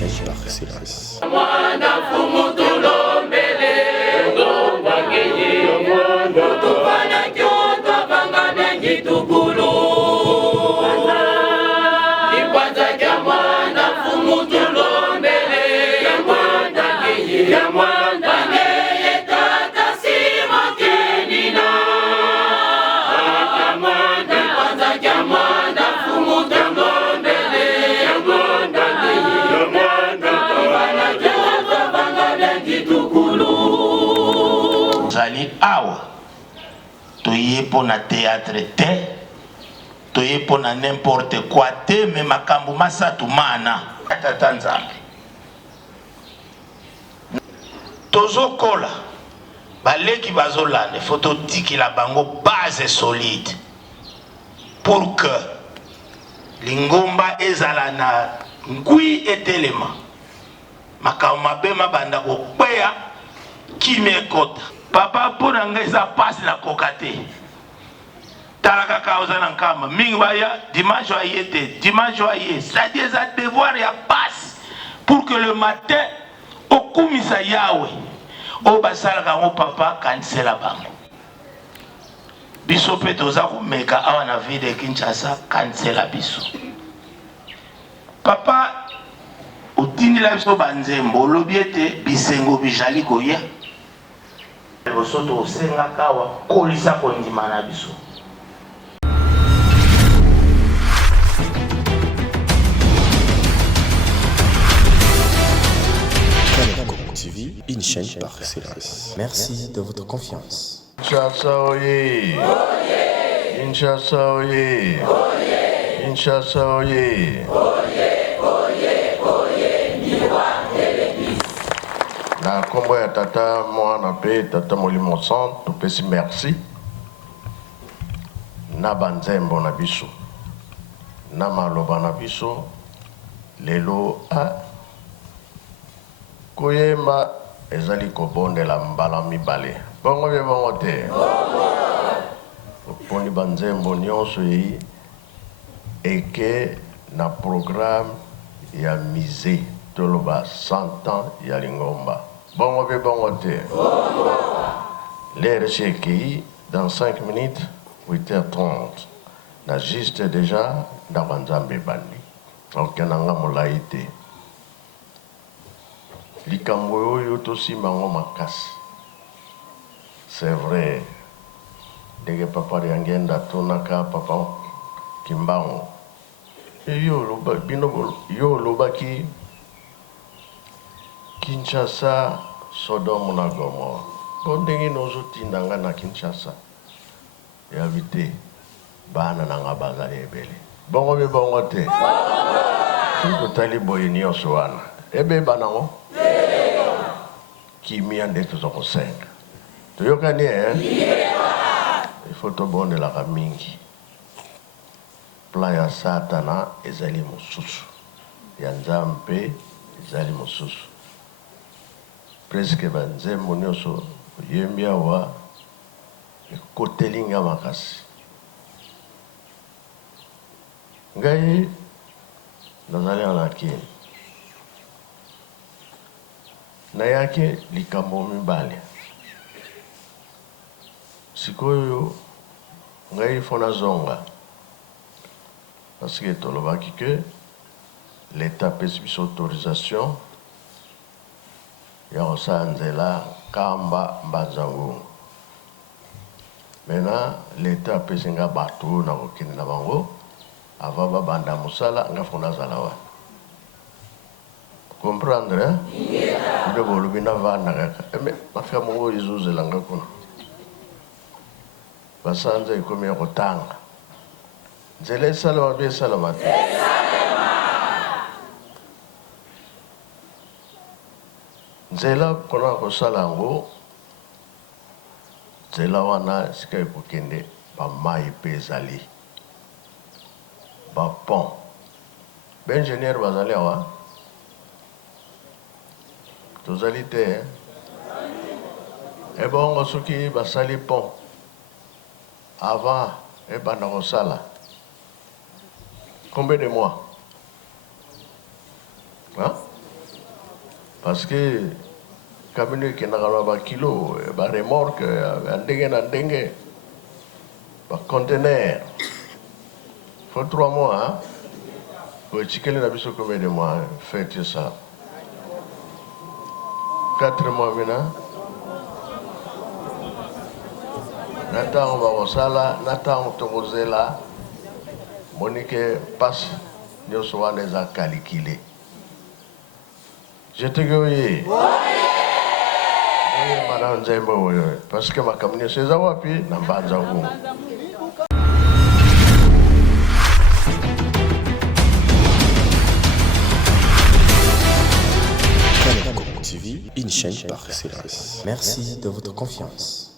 chaîne par excellence. Zali awa toye pour na théâtre te toye pour na n'importe quoi te mais makambo masatu mana tata nzambe tozokola baleki bazolanda photo tiki la bango base solide pour que lingomba ezala na ngui etelema makambo mabe mabanda kokweya kimie kota papa pour nga eza passe na kokate talaka kauza na nkama mingi baya dimanche aye te dimanche aye c'est-à-dire ça devoir ya passe pour que le matin okumisa yawe o basalaka ngo papa kansela bango biso pe toza komeka awa na ville de Kinshasa kansela biso papa otindila biso banzembo olobi ete bisengo bijali koya bosoto osenga kawa kolisa kondima na biso. TV, une chaîne par excellence. Merci de votre confiance. Kinshasa oye! Kinshasa oye! Kinshasa oye! Na kombo ya tata mwana pe tata molimo sant topesi merci na banzembo na biso na maloba na biso lelo a koyemba ezali kobondela mbala mibale bongo bie bongo te oponi banzembo nyonso eyi eke na programme ya musée toloba 100 ans ya lingomba bongo bie bongo te l'air cheki dans 5 minutes 8h30 na juste déjà na banzambe bandi okenanga molai te likambo oyo tosimbango makasi c'est vrai ndenge papa riangenda tonaka papa kimbango yo olobaki Kinshasa Sodome na Gomorrhe po ndenge nozotindanga na Kinshasa yabi te bana nanga bazali ebele bongo be bongo te totali boye nyonso wana ebeba nango kimia nde tozokosenga toyokani ifo tobondelaka mingi plan ya satana ezali mosusu ya nzambe ezali mosusu presque banzembo nyonso oyembi awa ekotelinga makasi ngai nazali na kini nayaki likambo mibale sikoyo ngai fo nazonga parce que tolobaki ke l'état apesi biso autorisation ya kosala nzela kamba mbanzangungu maintenant l'état apesi nga bato oyo na kokende na bango ava babanda mosala nga fo nazala wana comprendre nde bolobi navanda kaka mafika moko oyo ezozelanga kuna basanza ekomi ya kotanga nzela esalama mpe esalama te nzela mpona kosala yango nzela wana esika ekokende bamai mpe ezali bapont baingénieur bazali awa tozali te ebongo soki basali pont avant ebanda kosala combien de mois hein? Parce que camion qui n'a pas de kilo, remorque, un conteneur. Il faut 3 mois. Hein? Oui, tu sais combien de mois faites ça? 4 mois maintenant. Nathan va au sala, Nathan on là. Monique passe, nous sommes les a calculés. Je te dis oui. Oui, madame Zembo, oui. Parce que ma camion c'est ça, puis n'a pas de TV, une chaîne par excellence. Merci de votre confiance.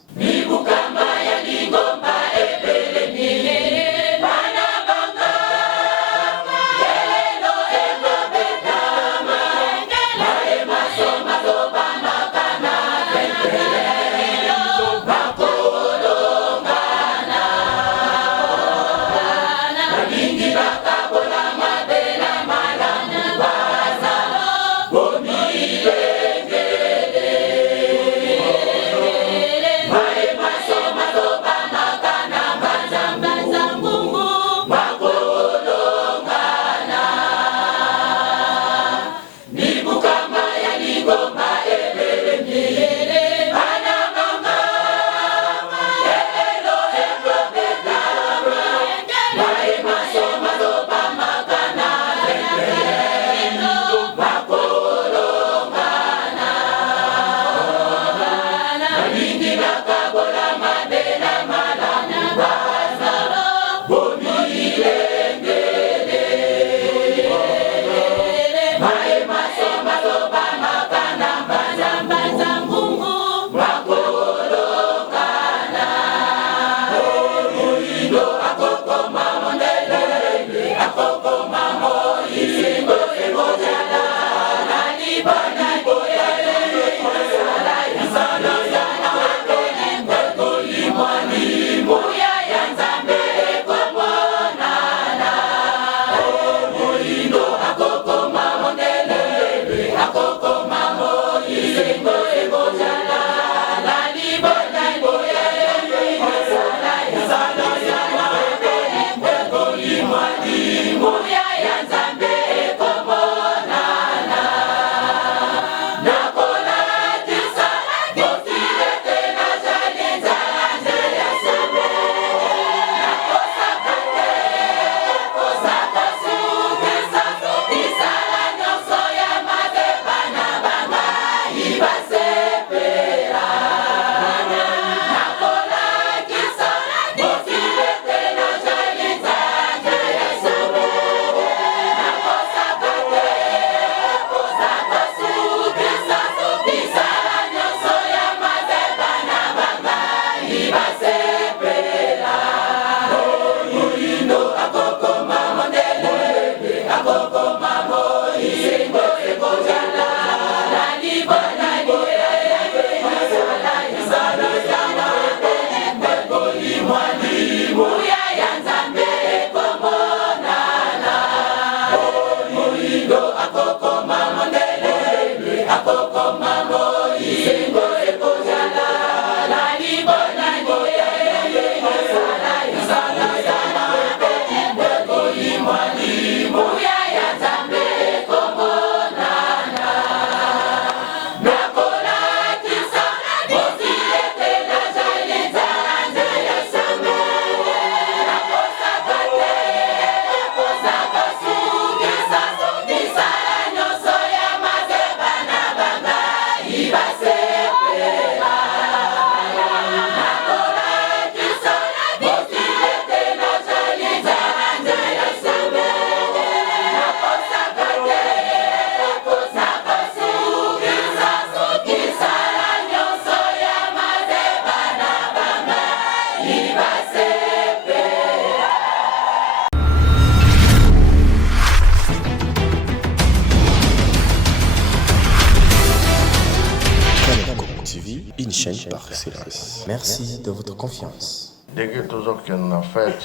une chaîne par excellence. Merci de votre confiance. Dès que toujours qu'on a fait,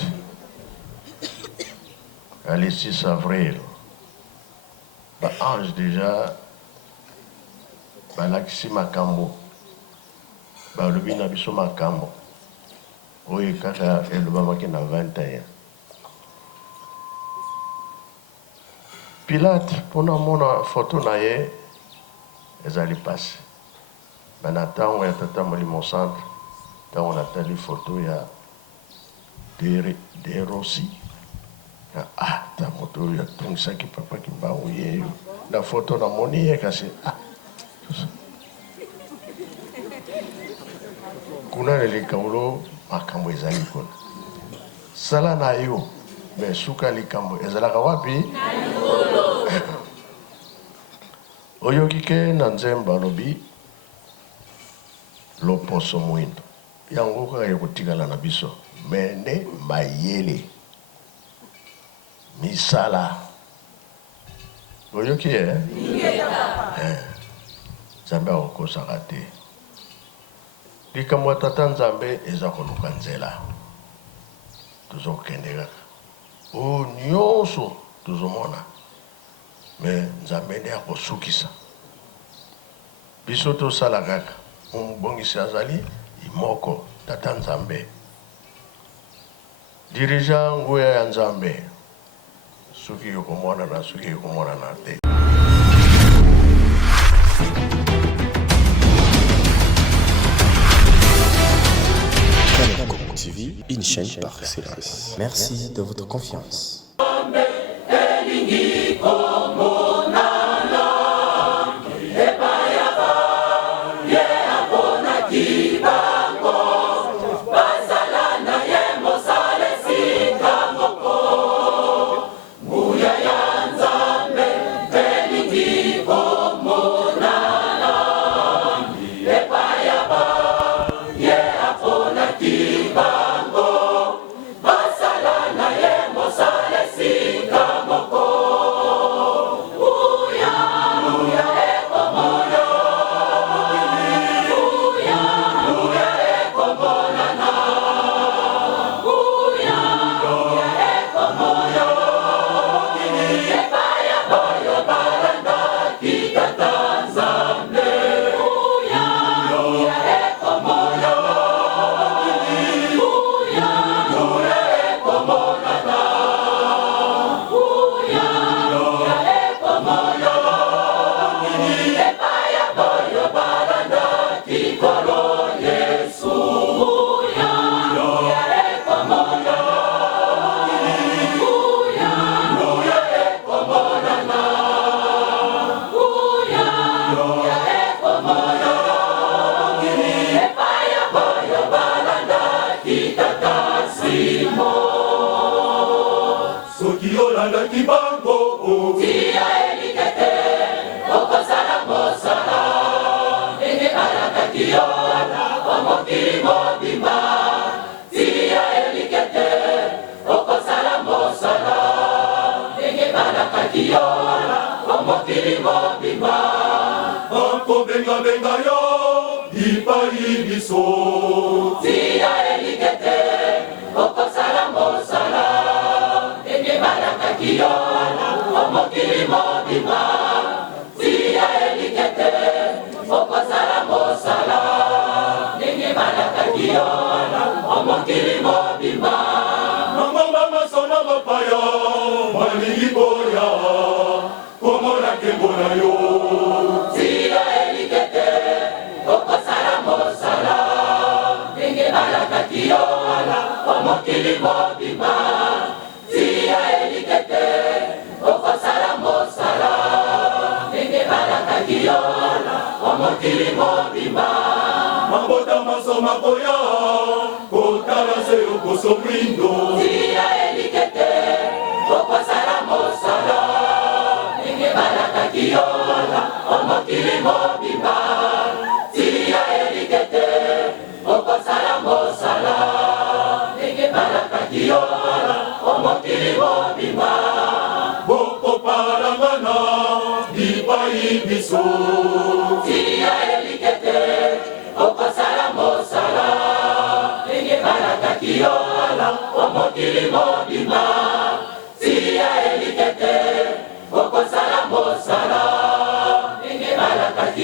le 6 avril, l'ange déjà balakisi makambo balobi na biso makambo oyo kaka elobamaki na 21. Pilate mpona mona foto na ye ezali pasi bana ntango ya tata molimo centre ntango natali foto ya de Rossi ta moto oyo atungisaki papa Kimbangu yeyo na foto namoni ye kasi kuna likaulo makambo ezali kuna sala na yo me suka likambo ezalaka wapi oyoki ke na nzembo alobi loposo mwindo yango kaka ekotikala na biso mene mayele misala oyoki nzambe akokosaka te likambo ya tata nzambe eza koluka nzela tozokende kaka oyo nyonso tozomona me nzambe nde akosukisa biso tosala kaka mobongisi azali moko tata nzambe dirija nguya ya nzambe soki yokomona soki yokomona te. TV, une chaîne par excellence. Merci de votre confiance.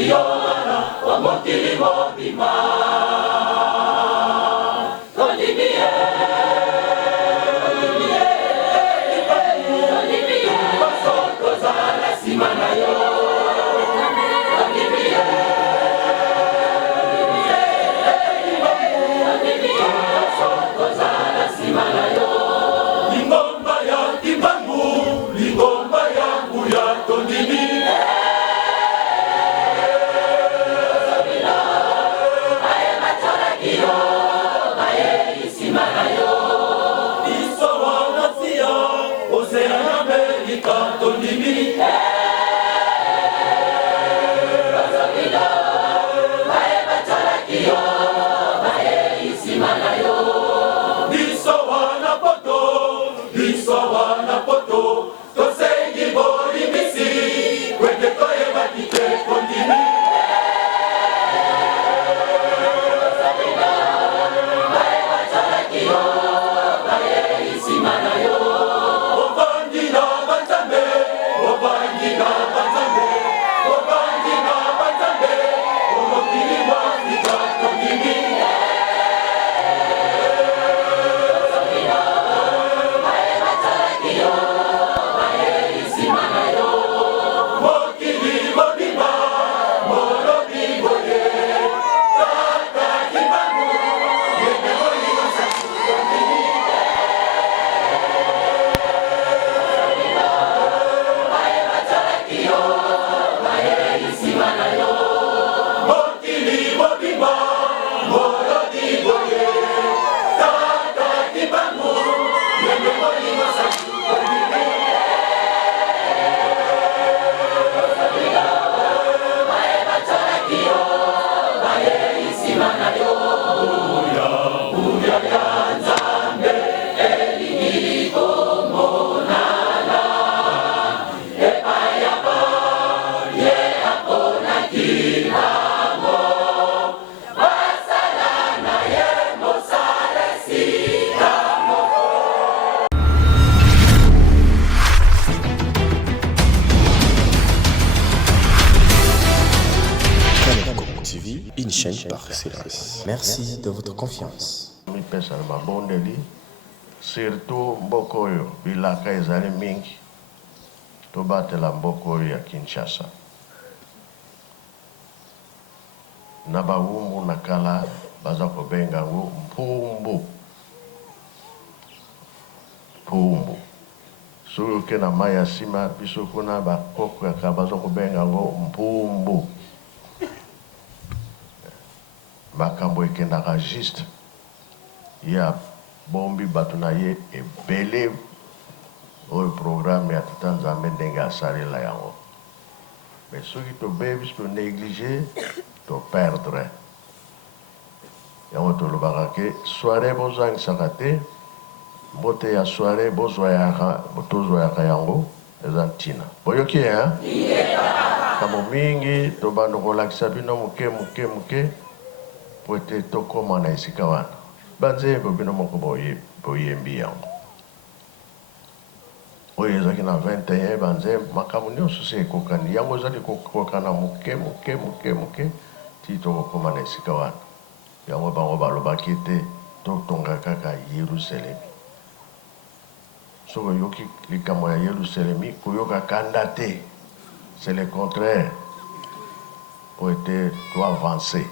Yo Une chaîne par excellence. Merci de votre confiance. Surtout Mbokoyo, bilaka ezali mingi, tobatela Mbokoyo ya Kinshasa. Na bawumbu na kala baza kobenga ngo mpumbu. Mpumbu. Suru ke na maya sima biso kuna bakoko ya baza kobenga ngo mpumbu. Makambo ekendaka juste ya bombi bato na ye ebele oyo programme ya tata Nzambe ndenge asalela yango. Mais soki tobebi to néglige to perdre. Yango tolobaka ke soirée bozangisaka te, mbote ya soirée botozwayaka yango eza ntina. Boyoki ya? Kamo mingi tobanda kolakisa bino muke po ete tokoma na esika wana. Banzembo bino moko boyembi yango. Oyo ezaki na 21 banzembo makambo nyonso se ekokani. Yango ezali kokokana muke ti tokokoma na esika wana. Yango bango balobaki ete totonga kaka Yerusalemi. Soko yoki likambo ya Yerusalemi koyoka kanda te. C'est le contraire. Po ete to avancer.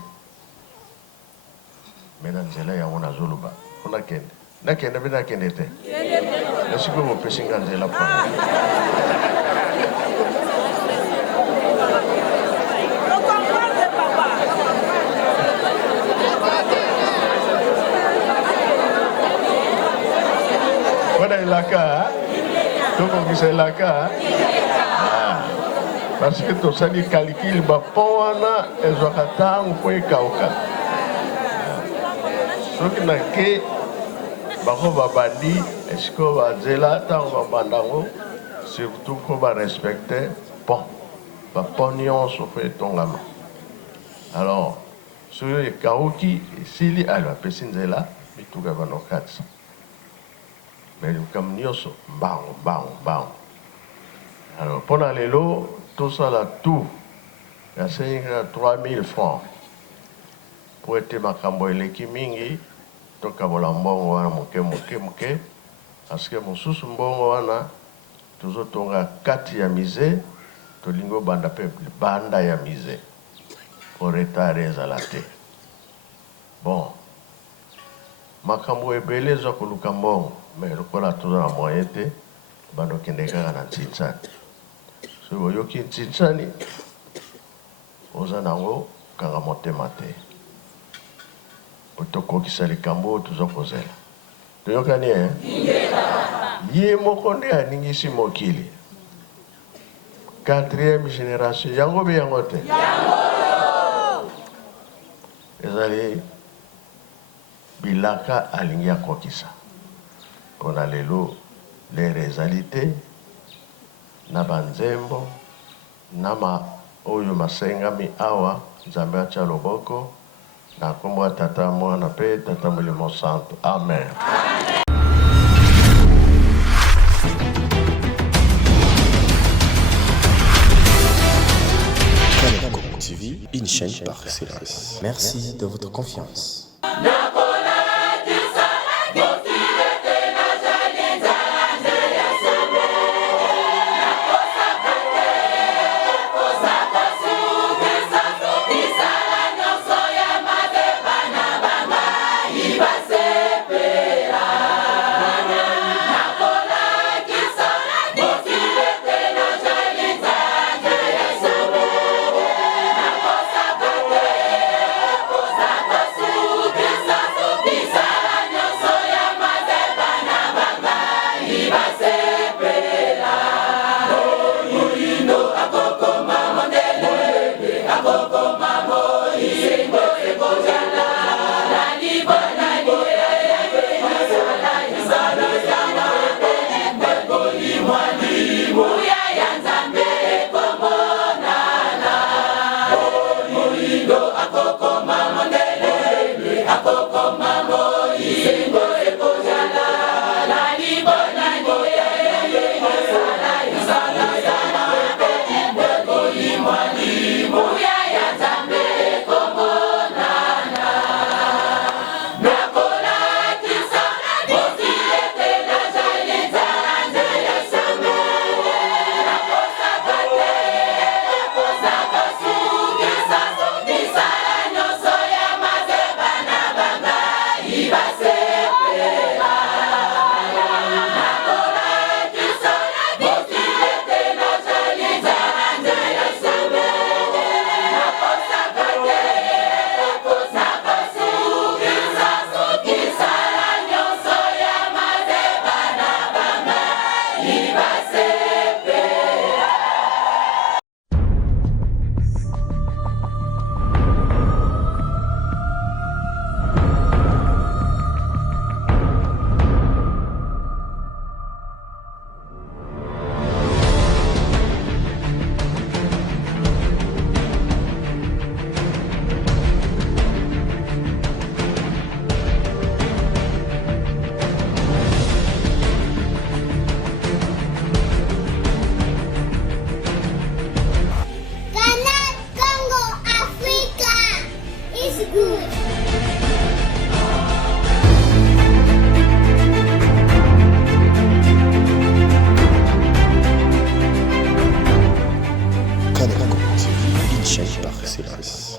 Mena nzela yango nazoloba. Ona kende. Nakende bina kende te. Esiko mo pesinga nzela pa. Wana ilaka, toko kisa ilaka. Parce que to sali calcul ba poana ezwaka tango po ekauka. Soki na ke bako babandi esiko bazela tango babandango surtout ko ba respecter bon ba ponion so fait tongama. Alors sur les kauki sili alwa pesinzela bituka banokatsa. Mais comme nyoso bang. Alors pendant les lots tout ça là tout il y a 3000 francs. po ete makambo eleki mingi tokabola mbongo wana moke aske mosusu mbongo wana tozotonga kati ya musée tolingi obanda mpe banda ya musée po retard ezala te. Bon, makambo ebele ezwa koluka mbongo me lokola toza na moyen te banda okende kaka na ntsintsani. So oyoki ntsintsani oza nango kanga motema te otokokisa likambo toza kozela. Toyokani ye moko nde aningisi mokili 4e génération yango be yango te ezali bilaka alingi akokisa mpona lelo lere ezali te na banzembo na oyo masengami awa nzambe atya loboko na kombo ya tata mwana mpe tata molimo santo. Amen. TV, une chaîne par excellence. Merci de votre confiance.